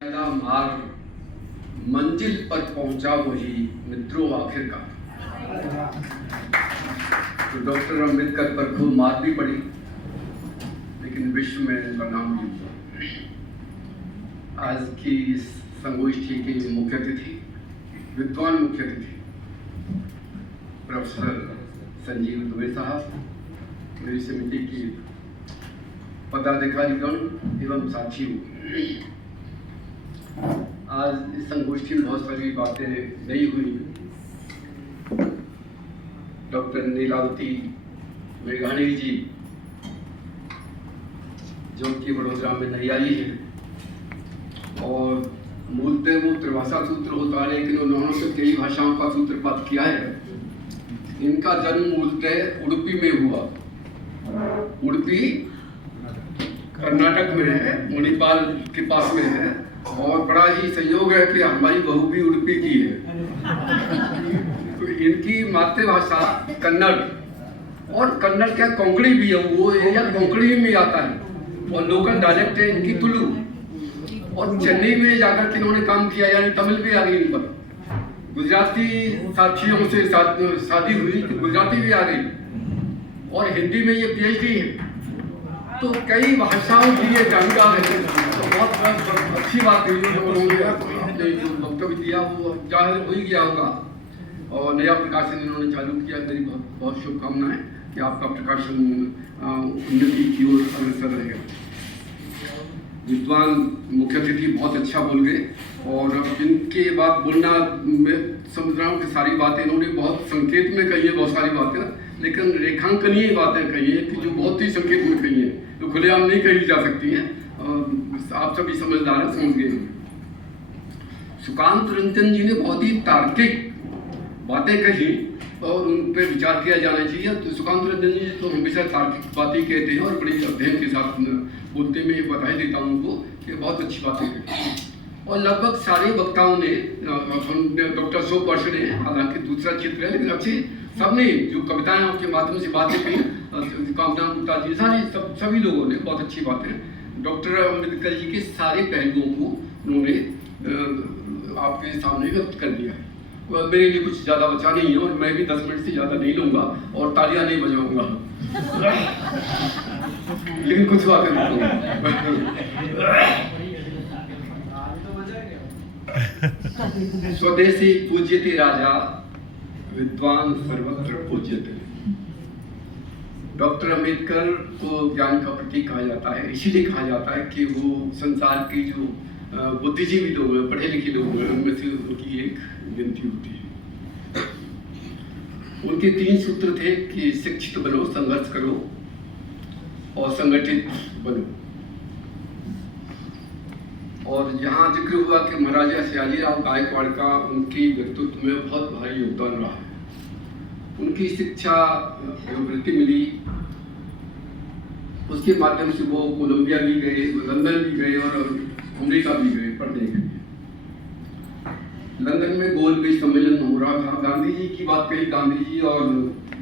मार्ग मंजिल पर पहुंचा वही मित्रों आखिरकार। तो डॉक्टर अम्बेडकर पर खूब मार भी पड़ी, लेकिन विश्व में उनका नाम नहीं हुआ। आज की इस संगोष्ठी के मुख्य अतिथि, विद्वान मुख्य अतिथि प्रोफेसर संजीव दुबे साहब, मेरी समिति की पदाधिकारीगण एवं साथियों, आज इस संगोष्ठी में बहुत सारी बातें नई हुई। डॉक्टर नीलावती मेघानी जी जो कि वडोदरा में नई आई है, और मूलतः वो त्रिभाषा सूत्र होता है, लेकिन उन्होंने तो कई भाषाओं का सूत्रपात किया है। इनका जन्म मूलतः उडुपी में हुआ। उडुपी कर्नाटक में है, मणिपाल के पास में है, और बड़ा ही संयोग है कि हमारी बहू भी उडुपी की है। तो इनकी मातृभाषा कन्नड़, और कन्नड़ क्या कोंकणी भी है, वो एरिया कोंकणी में आता है, और लोकल डायलेक्ट है इनकी तुलु। और चेन्नई में जाकर के इन्होंने काम किया, यानी तमिल भी आ गई इन पर। गुजराती साथियों से शादी हुई, गुजराती भी आ गई, और हिंदी में ये PhD है। तो कई भाषाओं की ये जानकार है। तो बहुत अच्छी बात है जो उन्होंने अपने जो वक्तव्य दिया वो जाहिर हो ही गया होगा, और नया प्रकाशन इन्होंने चालू किया। मेरी बहुत बहुत शुभकामनाएं कि आपका प्रकाशन उन्नति की ओर अग्रसर रहेगा। विद्वान मुख्य अतिथि बहुत अच्छा बोल गए, और इनके बाद बोलना मैं समझ रहा हूँ कि सारी बातें इन्होंने बहुत संकेत में कही है, बहुत सारी बातें, लेकिन रेखांकनीय बातें कही है कि जो बहुत ही संकेत में कही है, तो खुलेआम नहीं कही जा सकती हैं। आप सभी समझदार हैं, समझ गए। सुकांत रंजन जी ने बहुत ही तार्किक बातें कही, और उन पर विचार किया जाना चाहिए। तो सुकांत रंजन जी तो हमेशा तार्किक बातें कहते हैं, और बड़ी अध्ययन के साथ बोलते में बधाई देता हूँ उनको कि बहुत अच्छी बातें कही। और लगभग सारे वक्ताओं ने, डॉक्टर शोपर्श ने, हालांकि दूसरा क्षेत्र है, लेकिन अच्छे सबने जो कविताएं के माध्यम से बातें कही, कामना गुप्ता जी, सभी लोगों ने बहुत अच्छी बातें। डॉक्टर अम्बेडकर जी के सारे पहलुओं को उन्होंने आपके सामने व्यक्त कर दिया है। मेरे लिए कुछ ज़्यादा बचा नहीं है, और मैं भी 10 मिनट से ज़्यादा नहीं लूँगा, और तालियां नहीं बजाऊंगा, लेकिन कुछ बात स्वदेशी पूज्यते राजा, विद्वान सर्वत्र पूज्यते। डॉक्टर अम्बेडकर को ज्ञान का प्रतीक कहा जाता है, इसीलिए कहा जाता है कि वो संसार की जो बुद्धिजीवी लोग हैं, पढ़े लिखे लोग हैं, उनमें से उनकी एक गिनती होती है। उनके 3 सूत्र थे कि शिक्षित बनो, संघर्ष करो, और संगठित बनो। और यहाँ जिक्र हुआ कि महाराजा सयाजीराव गायकवाड़ का उनकी व्यक्तित्व में बहुत भारी योगदान रहा है। उनकी शिक्षा वृत्ति मिली, उसके माध्यम से वो कोलंबिया भी गए, लंदन भी गए, और अमेरिका भी गए पढ़ने के लिए। लंदन में गोल मेज सम्मेलन हो रहा था। गांधी जी की बात कही, गांधी जी और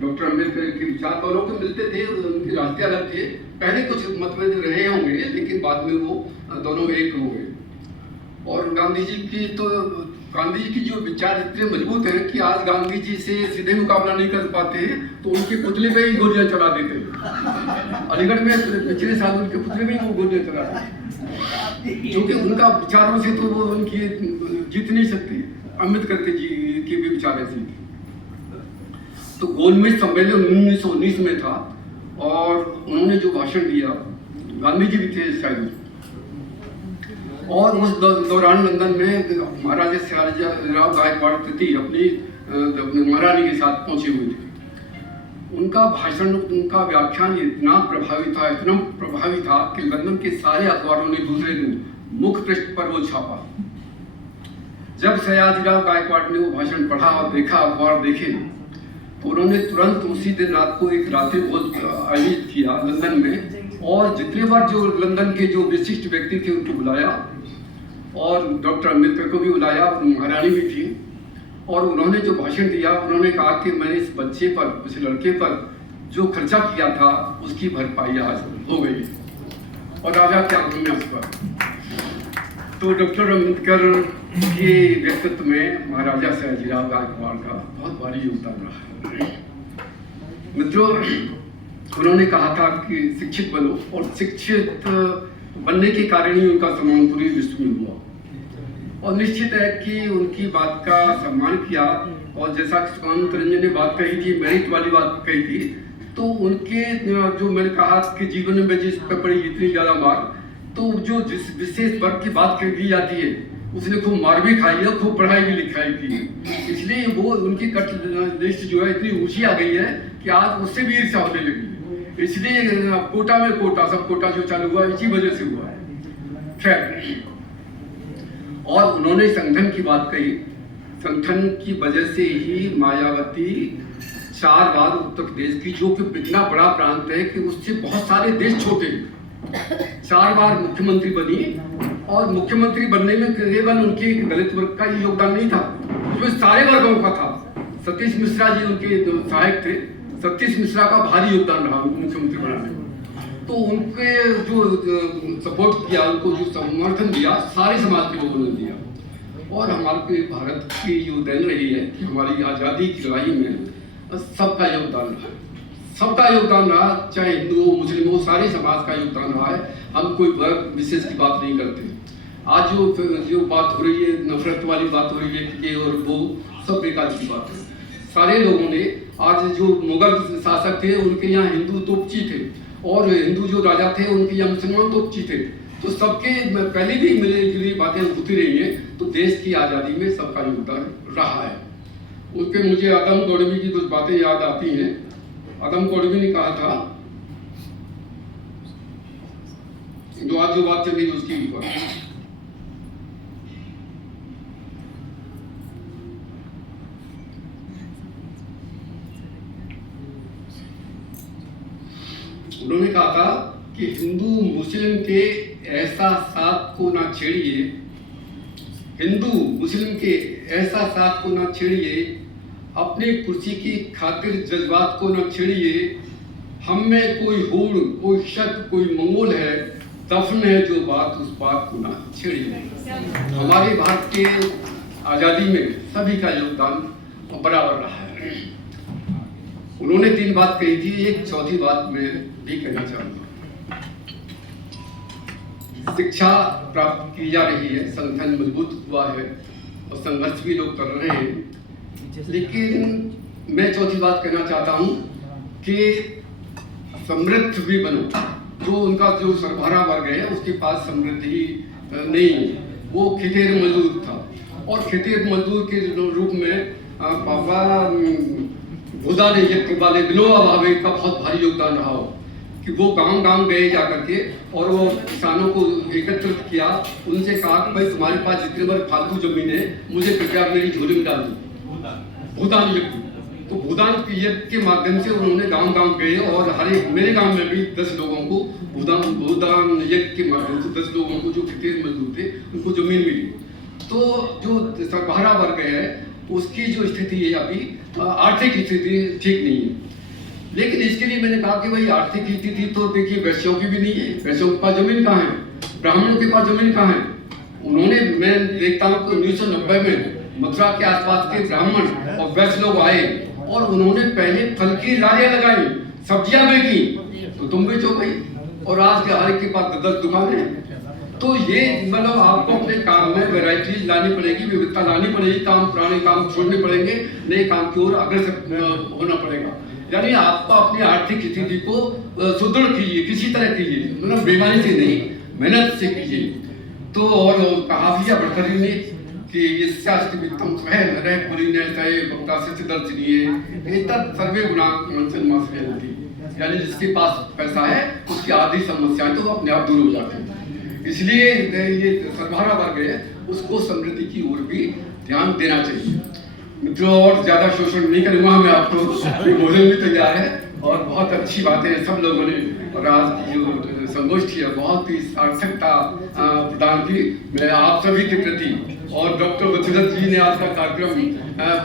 डॉक्टर अम्बेडकर के विचार दोनों के मिलते थे, उनके रास्ते अलग थे। पहले कुछ मतभेद रहे होंगे, लेकिन बाद में वो दोनों एक हो गए। और गांधी जी की जो विचार इतने मजबूत हैं कि आज गांधी जी से सीधे मुकाबला नहीं कर पाते हैं, तो उनके पुतले पे ही गोलियां चला देते हैं। अलीगढ़ में पिछले साल उनके पुतले में ही वो गोलियां चला देते, क्योंकि उनका विचारों से तो वो उनकी जीत नहीं सकती। अम्बेडकर के जी के भी विचार ऐसे थे। तो गोलमेज सम्मेलन 1919 में था, और उन्होंने जो भाषण दिया, गांधी जी भी थे शायद, और उस दौरान लंदन में महाराजा सयाजीराव गायकवाड़ अपनी महारानी के साथ पहुंचे हुए थे। उनका भाषण, उनका व्याख्यान इतना प्रभावी था कि लंदन के सारे अखबारों ने दूसरे दिन मुख्य पृष्ठ पर वो छापा। जब सयाजीराव गायकवाड़ ने वो भाषण पढ़ा और देखा, अखबार देखे, तो उन्होंने तुरंत उसी दिन रात को एक रात्रि भोज आयोजित किया लंदन में, और जितने बार जो लंदन के जो विशिष्ट व्यक्ति थे उनको बुलाया, और डॉक्टर अम्बेडकर को भी बुलाया, महारानी भी थी। और उन्होंने जो भाषण दिया, उन्होंने कहा कि मैंने इस बच्चे पर, इस लड़के पर जो खर्चा किया था, उसकी भरपाई आज हो गई, और राजा क्या उस पर तो डॉक्टर अम्बेडकर के व्यक्तित्व में महाराजा सयाजीराव गायकवाड़ का बहुत भारी योगदान रहा है। मित्रों, उन्होंने कहा था कि शिक्षित बनो, और शिक्षित बनने के कारण ही उनका सम्मान पूरे विश्व में हुआ। और निश्चित है कि उनकी बात का सम्मान किया। और जैसा कि सुकांत रंजन ने बात कही थी, मेरिट वाली बात कही थी, तो उनके जो मैंने कहा कि जीवन में जिस पर पड़ी इतनी ज़्यादा मार, तो जो जिस विशेष वर्ग की बात की जाती है उसने खूब मार भी खाई है, खूब पढ़ाई भी लिखाई की है। इसलिए वो उनकी कट लिस्ट जो है इतनी ऊंची आ गई है कि आज उससे भी ईर्ष्या होने लगी। इसलिए कोटा में कोटा, सब कोटा जो चालू हुआ इसी वजह से हुआ है। खैर, और उन्होंने संगठन की बात कही। संगठन की वजह से ही मायावती 4 बार उत्तर प्रदेश की, जो कि इतना बड़ा प्रांत है कि उससे बहुत सारे देश छोटे, 4 बार मुख्यमंत्री बनी। और मुख्यमंत्री बनने में केवल उनके दलित वर्ग का ही योगदान नहीं था, उसमें सारे वर्गों का था। सतीश मिश्रा जी उनके सहायक थे। सतीश मिश्रा का भारी योगदान रहा मुख्यमंत्री बनाने में। तो उनके जो सपोर्ट किया, उनको जो समर्थन दिया, सारे समाज के लोगों ने दिया। और हमारे भारत की जो देन रही है कि हमारी आज़ादी की लड़ाई में सबका योगदान रहा, सबका योगदान रहा, चाहे हिंदू हो, मुस्लिम हो, सारे समाज का योगदान रहा है। हम कोई वर्ग विशेष की बात नहीं करते। आज जो बात हो रही है, नफरत वाली बात हो रही है कि और वो, सब बेकार की बात है। सारे लोगों ने, आज जो मुगल शासक थे उनके यहाँ हिंदू तोपची थे, और हिंदू जो राजा थे उनके यहाँ मुसलमान तोपची थे। तो सबके पहले भी मिली जुली बातें होती रही हैं। तो देश की आज़ादी में सबका योगदान रहा है। उसके मुझे आदम गौड़वी की कुछ बातें याद आती हैं। आदम गौड़वी ने कहा था, जो आज जो बात चल रही है उसकी बात, उन्होंने कहा था कि हिंदू मुस्लिम के ऐसा साथ को ना छेड़िए, हिंदू मुस्लिम के ऐसा साथ को ना छेड़िए, अपनी कुर्सी की खातिर जज्बात को न छेड़िए। हम में कोई हूड़, कोई शक, कोई मंगोल है, दफन है जो बात, उस बात को ना छेड़िए। हमारे भारत के आज़ादी में सभी का योगदान बराबर रहा है। उन्होंने 3 बात कही थी, एक चौथी बात मैं भी कहना चाहूँगा। शिक्षा प्राप्त की जा रही है, संगठन मजबूत हुआ है और संघर्ष भी लोग कर रहे हैं। लेकिन मैं चौथी बात कहना चाहता हूँ कि समृद्ध भी बनो। जो उनका जो सरबराह वर्ग है उसके पास समृद्धि नहीं है, वो खेतीहर मजदूर था। और खेतीहर मजदूर के रूप में बाबा भूदा ने यज्ञ वाले विनोबा भावे का बहुत भारी योगदान रहा हो कि वो गांव गांव गए जा करके और वो किसानों को एकत्रित किया। उनसे कहा कि भाई तुम्हारे पास जितने बार फालतू जमीन है मुझे कृपया मेरी झोली में डाल दो। भूदान यज्ञ, तो भूदान यज्ञ के माध्यम से उन्होंने गांव गांव गए और हर एक, मेरे गांव में भी 10 लोगों को भूदान यज्ञ के माध्यम से 10 लोगों को जो खेतीहर मजदूर थे उनको जमीन मिली। तो जो सरबराह वर्ग है उसकी जो स्थिति है अभी आर्थिक स्थिति ठीक नहीं है। लेकिन इसके लिए मैंने कहा कि भाई आर्थिक स्थिति तो देखिए वैश्यों की भी नहीं है, वैश्यों के पास जमीन कहाँ है, ब्राह्मणों के पास जमीन कहाँ है। उन्होंने, मैं देखता हूँ कि 1990 में मथुरा के आसपास के ब्राह्मण और वैश्य लोग आए और उन्होंने पहले फल की लारियां लगाई, सब्जियां बेची, तो तुम बेचो भाई। और आज के हर एक के पास 10 दुकान है। तो ये मतलब आपको अपने काम में वैरायटी लानी पड़ेगी, विविधता लानी पड़ेगी, काम पुराने काम छोड़ने पड़ेंगे, नए काम की ओर अग्रसर होना पड़ेगा। यानी आपको अपनी आर्थिक स्थिति को सुदृढ़ कीजिए, किसी तरह कीजिए, मतलब बेईमानी से नहीं, मेहनत से कीजिए। तो और कहा भी बढ़कर ने कि यस्यास्ति वित्तम स्वयं नरः कुलीनः सये भक्ता सच्चिदर्शनीये एतत् सर्वे गुणाः मन्सन्मासयन्ति। यानी जिसके पास पैसा है उसकी आधी समस्याएं तो अपने आप दूर हो जाती हैं। इसलिए ये सरबराह वर्ग है उसको समृद्धि की ओर भी ध्यान देना चाहिए। मित्रों, और ज्यादा शोषण नहीं करूंगा मैं आपको, भोजन भी तैयार है और बहुत अच्छी बातें सब लोगों ने, और आज की जो संगोष्ठी है बहुत ही सार्थकता प्रदान की। मैं आप सभी के प्रति, और डॉक्टर वसुधर जी ने आज का कार्यक्रम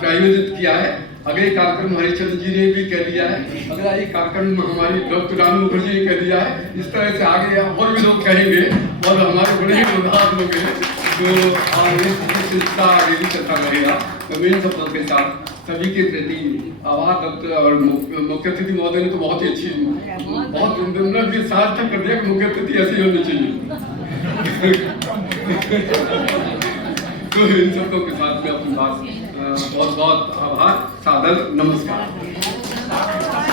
प्रायोजित किया है, अगले कार्यक्रम हरिचंद्र जी ने भी कह दिया है, अगला ये कार्यक्रम हमारी डॉक्टर राम मुखर्जी ने कह दिया है। इस तरह से आगे और भी लोग कहेंगे और हमारे बड़े लोग हैं। तो ये सिलसिला आगे भी चलता रहेगा। तो मेरे शब्दों के साथ सभी के प्रति आभार डॉक्टर और मुख्य अतिथि महोदय ने तो बहुत ही अच्छी बहुत मतलब ये सार्थक कर दिया कि मुख्य अतिथि ऐसे ही होने चाहिए। तो इन शब्दों के साथ में अपनी बात बहुत बहुत आभार, सादर नमस्कार।